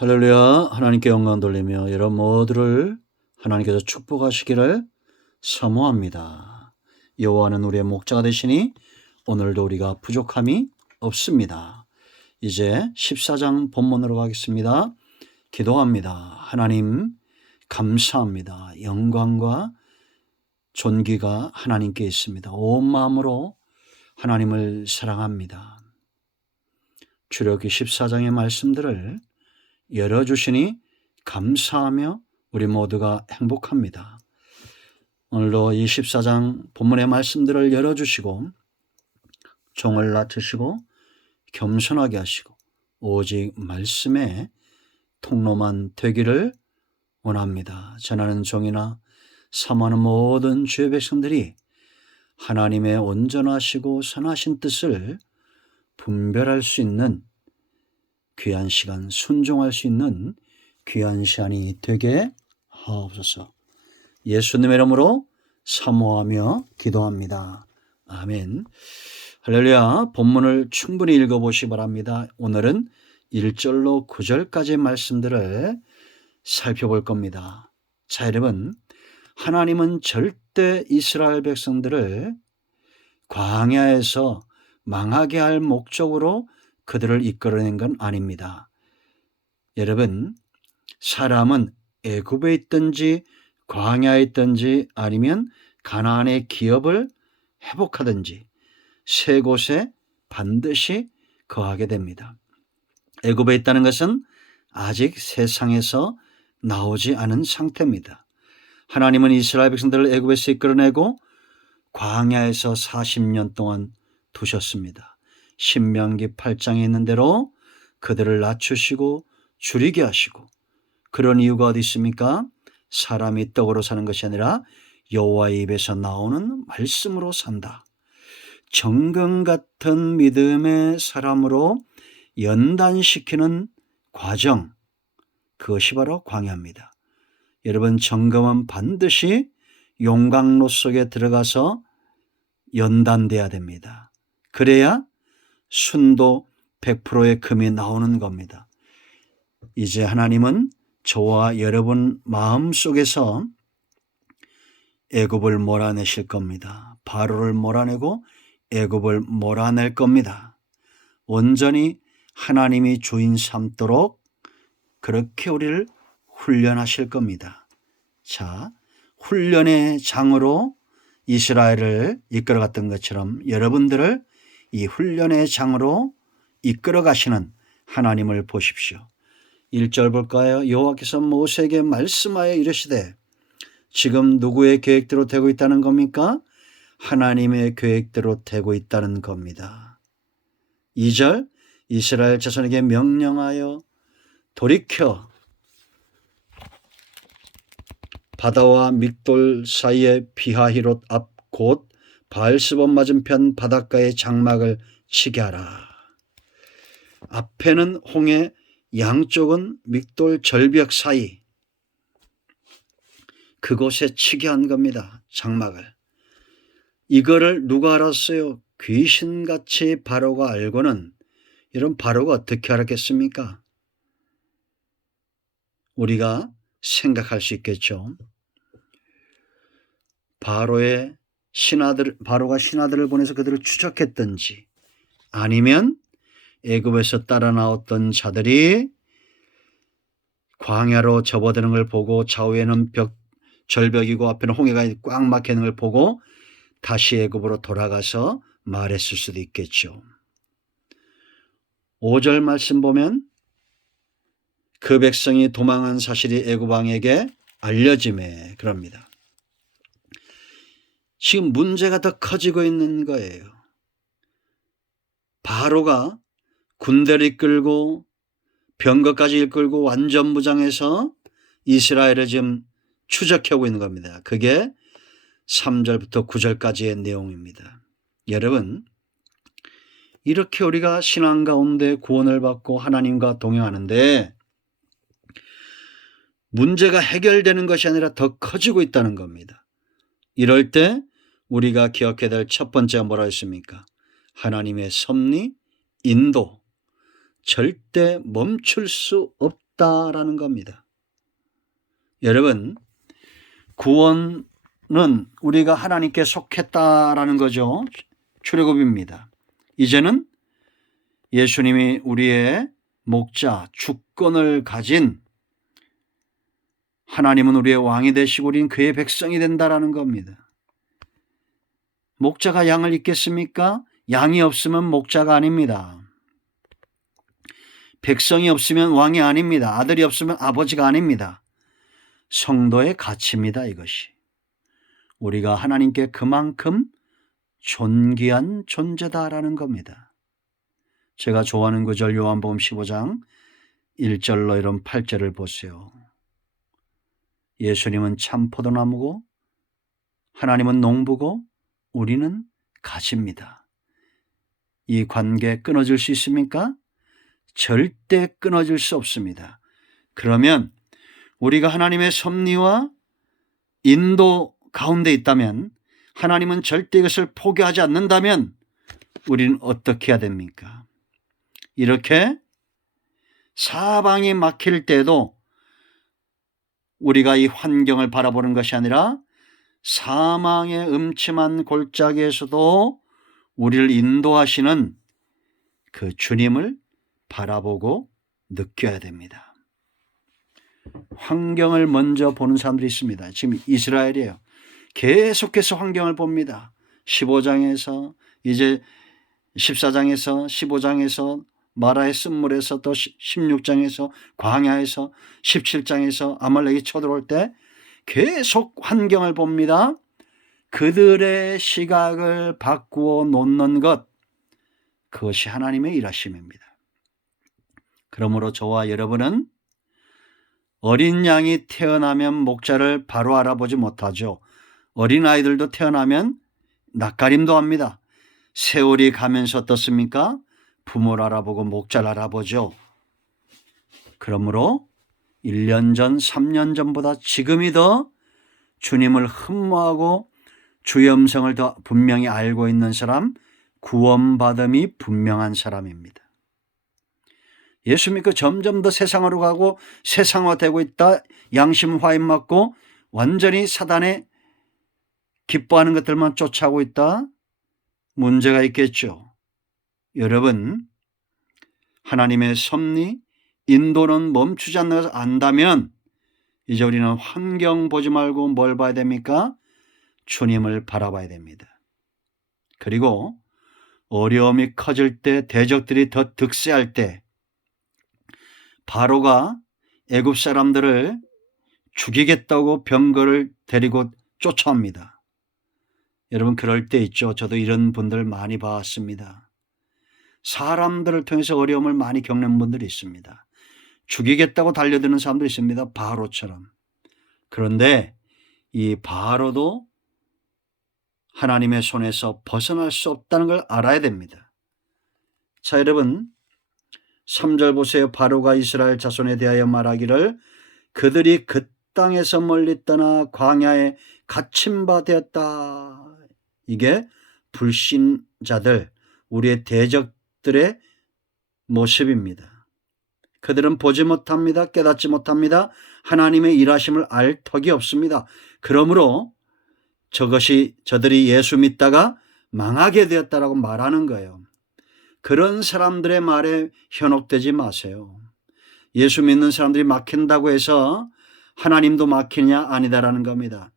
할렐루야. 하나님께 영광 돌리며 여러분 모두를 하나님께서 축복하시기를 사모합니다. 여호와는 우리의 목자가 되시니 오늘도 우리가 부족함이 없습니다. 이제 14장 본문으로 가겠습니다. 기도합니다. 하나님 감사합니다. 영광과 존귀가 하나님께 있습니다. 온 마음으로 하나님을 사랑합니다. 출애굽기 14장의 말씀들을 열어주시니 감사하며 우리 모두가 행복합니다. 오늘도 이 14장 본문의 말씀들을 열어주시고 종을 낮추시고 겸손하게 하시고 오직 말씀의 통로만 되기를 원합니다. 전하는 종이나 사모하는 모든 주의 백성들이 하나님의 온전하시고 선하신 뜻을 분별할 수 있는 귀한 시간, 순종할 수 있는 귀한 시간이 되게 하옵소서. 예수님의 이름으로 사모하며 기도합니다. 아멘. 할렐루야. 본문을 충분히 읽어보시기 바랍니다. 오늘은 1절로 9절까지의 말씀들을 살펴볼 겁니다. 자, 여러분, 하나님은 절대 이스라엘 백성들을 광야에서 망하게 할 목적으로 그들을 이끌어낸 건 아닙니다. 여러분, 사람은 애굽에 있든지 광야에 있든지 아니면 가나안의 기업을 회복하든지 세 곳에 반드시 거하게 됩니다. 애굽에 있다는 것은 아직 세상에서 나오지 않은 상태입니다. 하나님은 이스라엘 백성들을 애굽에서 이끌어내고 광야에서 40년 동안 두셨습니다. 신명기 8장에 있는 대로 그들을 낮추시고 줄이게 하시고, 그런 이유가 어디 있습니까? 사람이 떡으로 사는 것이 아니라 여호와의 입에서 나오는 말씀으로 산다. 정금 같은 믿음의 사람으로 연단시키는 과정, 그것이 바로 광야입니다. 여러분, 정금은 반드시 용광로 속에 들어가서 연단돼야 됩니다. 그래야 순도 100%의 금이 나오는 겁니다. 이제 하나님은 저와 여러분 마음속에서 애굽을 몰아내실 겁니다. 바로를 몰아내고 애굽을 몰아낼 겁니다. 온전히 하나님이 주인 삼도록 그렇게 우리를 훈련하실 겁니다. 자, 훈련의 장으로 이스라엘을 이끌어갔던 것처럼 여러분들을 이 훈련의 장으로 이끌어 가시는 하나님을 보십시오. 1절 볼까요? 여호와께서 모세에게 말씀하여 이르시되, 지금 누구의 계획대로 되고 있다는 겁니까? 하나님의 계획대로 되고 있다는 겁니다. 2절, 이스라엘 자손에게 명령하여 돌이켜 바다와 믹돌 사이의 비하히롯 앞 곧 바알스본 맞은편 바닷가의 장막을 치게 하라. 앞에는 홍해, 양쪽은 믹돌 절벽 사이, 그곳에 치게 한 겁니다. 장막을. 이거를 누가 알았어요? 귀신같이 바로가 알고는, 이런 바로가 어떻게 알았겠습니까? 우리가 생각할 수 있겠죠. 바로가 신하들을 보내서 그들을 추적했든지, 아니면 애굽에서 따라 나왔던 자들이 광야로 접어드는 걸 보고 좌우에는 절벽이고 앞에는 홍해가 꽉 막혀 있는 걸 보고 다시 애굽으로 돌아가서 말했을 수도 있겠죠. 5절 말씀 보면 그 백성이 도망한 사실이 애굽 왕에게 알려짐에 그럽니다. 지금 문제가 더 커지고 있는 거예요. 바로가 군대를 이끌고 병거까지 이끌고 완전 무장해서 이스라엘을 지금 추적하고 있는 겁니다. 그게 3절부터 9절까지의 내용입니다. 여러분, 이렇게 우리가 신앙 가운데 구원을 받고 하나님과 동행하는데 문제가 해결되는 것이 아니라 더 커지고 있다는 겁니다. 이럴 때 우리가 기억해야 될 첫 번째가 뭐라 했습니까? 하나님의 섭리, 인도, 절대 멈출 수 없다. 없다라는 겁니다. 여러분, 구원은 우리가 하나님께 속했다라는 거죠. 출애굽입니다. 이제는 예수님이 우리의 목자, 주권을 가진 하나님은 우리의 왕이 되시고 우리는 그의 백성이 된다라는 겁니다. 목자가 양을 잇겠습니까? 양이 없으면 목자가 아닙니다. 백성이 없으면 왕이 아닙니다. 아들이 없으면 아버지가 아닙니다. 성도의 가치입니다, 이것이. 우리가 하나님께 그만큼 존귀한 존재다라는 겁니다. 제가 좋아하는 구절 요한복음 15장 1절로 이런 8절을 보세요. 예수님은 참 포도나무고 하나님은 농부고 우리는 가지입니다. 이 관계 끊어질 수 있습니까? 절대 끊어질 수 없습니다. 그러면 우리가 하나님의 섭리와 인도 가운데 있다면, 하나님은 절대 이것을 포기하지 않는다면 우리는 어떻게 해야 됩니까? 이렇게 사방이 막힐 때도 우리가 이 환경을 바라보는 것이 아니라 사망의 음침한 골짜기에서도 우리를 인도하시는 그 주님을 바라보고 느껴야 됩니다. 환경을 먼저 보는 사람들이 있습니다. 지금 이스라엘이에요. 계속해서 환경을 봅니다. 15장에서 이제 14장에서 15장에서 마라의 쓴물에서 또 16장에서 광야에서 17장에서 아말렉이 쳐들어올 때 계속 환경을 봅니다. 그들의 시각을 바꾸어 놓는 것, 그것이 하나님의 일하심입니다. 그러므로 저와 여러분은 어린 양이 태어나면 목자를 바로 알아보지 못하죠. 어린아이들도 태어나면 낯가림도 합니다. 세월이 가면서 어떻습니까? 부모를 알아보고 목자를 알아보죠. 그러므로 1년 전, 3년 전보다 지금이 더 주님을 흠모하고 주의 음성을 더 분명히 알고 있는 사람, 구원받음이 분명한 사람입니다. 예수 믿고 점점 더 세상으로 가고 세상화되고 있다, 양심 화인 맞고 완전히 사단의 기뻐하는 것들만 쫓아오고 있다, 문제가 있겠죠. 여러분, 하나님의 섭리, 인도는 멈추지 않는 것을 안다면 이제 우리는 환경 보지 말고 뭘 봐야 됩니까? 주님을 바라봐야 됩니다. 그리고 어려움이 커질 때, 대적들이 더 득세할 때 바로가 애굽 사람들을 죽이겠다고 병거를 데리고 쫓아옵니다. 여러분, 그럴 때 있죠. 저도 이런 분들 많이 봤습니다. 사람들을 통해서 어려움을 많이 겪는 분들이 있습니다. 죽이겠다고 달려드는 사람들이 있습니다. 바로처럼. 그런데 이 바로도 하나님의 손에서 벗어날 수 없다는 걸 알아야 됩니다. 자, 여러분 3절 보세요. 바로가 이스라엘 자손에 대하여 말하기를 그들이 그 땅에서 멀리 떠나 광야에 갇힌 바 되었다. 이게 불신자들, 우리의 대적들의 모습입니다. 그들은 보지 못합니다. 깨닫지 못합니다. 하나님의 일하심을 알 턱이 없습니다. 그러므로 저들이 예수 믿다가 망하게 되었다라고 말하는 거예요. 그런 사람들의 말에 현혹되지 마세요. 예수 믿는 사람들이 막힌다고 해서 하나님도 막히냐? 아니다라는 겁니다.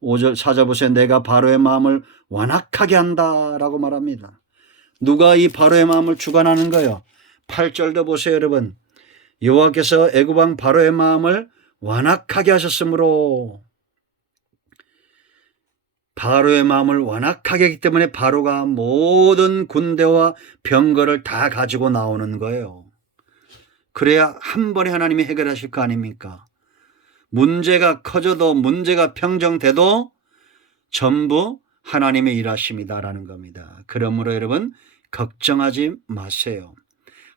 5절 4절 보세요. 내가 바로의 마음을 완악하게 한다라고 말합니다. 누가 이 바로의 마음을 주관하는 거예요? 8절도 보세요, 여러분. 여호와께서 애굽 왕 바로의 마음을 완악하게 하셨으므로, 바로의 마음을 완악하게 하기 때문에 바로가 모든 군대와 병거를 다 가지고 나오는 거예요. 그래야 한 번에 하나님이 해결하실 거 아닙니까? 문제가 커져도, 문제가 평정돼도 전부 하나님의 일하심이다라는 겁니다. 그러므로 여러분 걱정하지 마세요.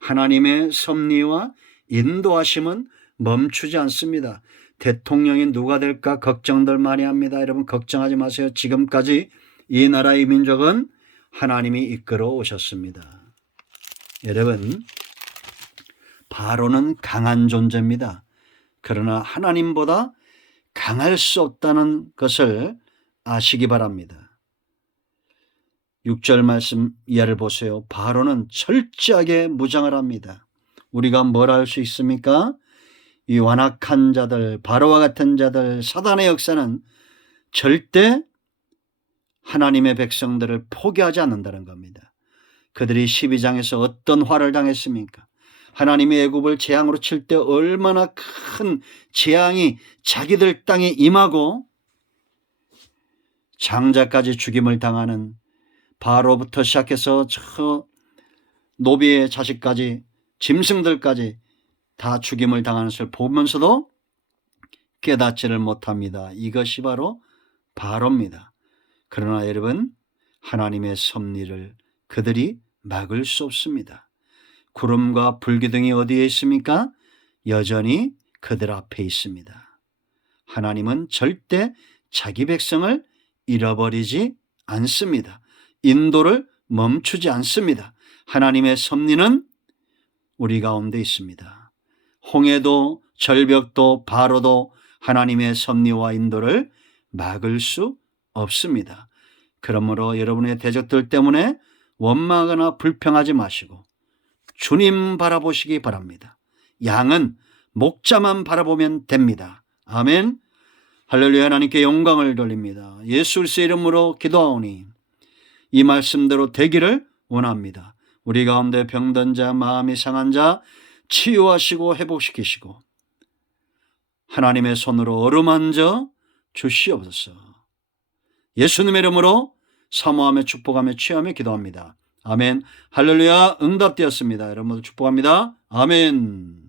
하나님의 섭리와 인도하심은 멈추지 않습니다. 대통령이 누가 될까 걱정들 많이 합니다. 여러분 걱정하지 마세요. 지금까지 이 나라의 민족은 하나님이 이끌어 오셨습니다. 여러분, 바로는 강한 존재입니다. 그러나 하나님보다 강할 수 없다는 것을 아시기 바랍니다. 6절 말씀 이하를 보세요. 바로는 철저하게 무장을 합니다. 우리가 뭘 할 수 있습니까? 이 완악한 자들, 바로와 같은 자들, 사단의 역사는 절대 하나님의 백성들을 포기하지 않는다는 겁니다. 그들이 12장에서 어떤 화를 당했습니까? 하나님의 애굽을 재앙으로 칠 때 얼마나 큰 재앙이 자기들 땅에 임하고 장자까지 죽임을 당하는, 바로부터 시작해서 저 노비의 자식까지 짐승들까지 다 죽임을 당하는 것을 보면서도 깨닫지를 못합니다. 이것이 바로 바로입니다. 그러나 여러분, 하나님의 섭리를 그들이 막을 수 없습니다. 구름과 불기둥이 어디에 있습니까? 여전히 그들 앞에 있습니다. 하나님은 절대 자기 백성을 잃어버리지 않습니다. 인도를 멈추지 않습니다. 하나님의 섭리는 우리 가운데 있습니다. 홍해도 절벽도 바로도 하나님의 섭리와 인도를 막을 수 없습니다. 그러므로 여러분의 대적들 때문에 원망하거나 불평하지 마시고 주님 바라보시기 바랍니다. 양은 목자만 바라보면 됩니다. 아멘. 할렐루야. 하나님께 영광을 돌립니다. 예수 그리스도의 이름으로 기도하오니 이 말씀대로 되기를 원합니다. 우리 가운데 병든 자, 마음이 상한 자 치유하시고 회복시키시고 하나님의 손으로 어루만져 주시옵소서. 예수님의 이름으로 사모하며 축복하며 취하며 기도합니다. 아멘. 할렐루야. 응답되었습니다. 여러분 모두 축복합니다. 아멘.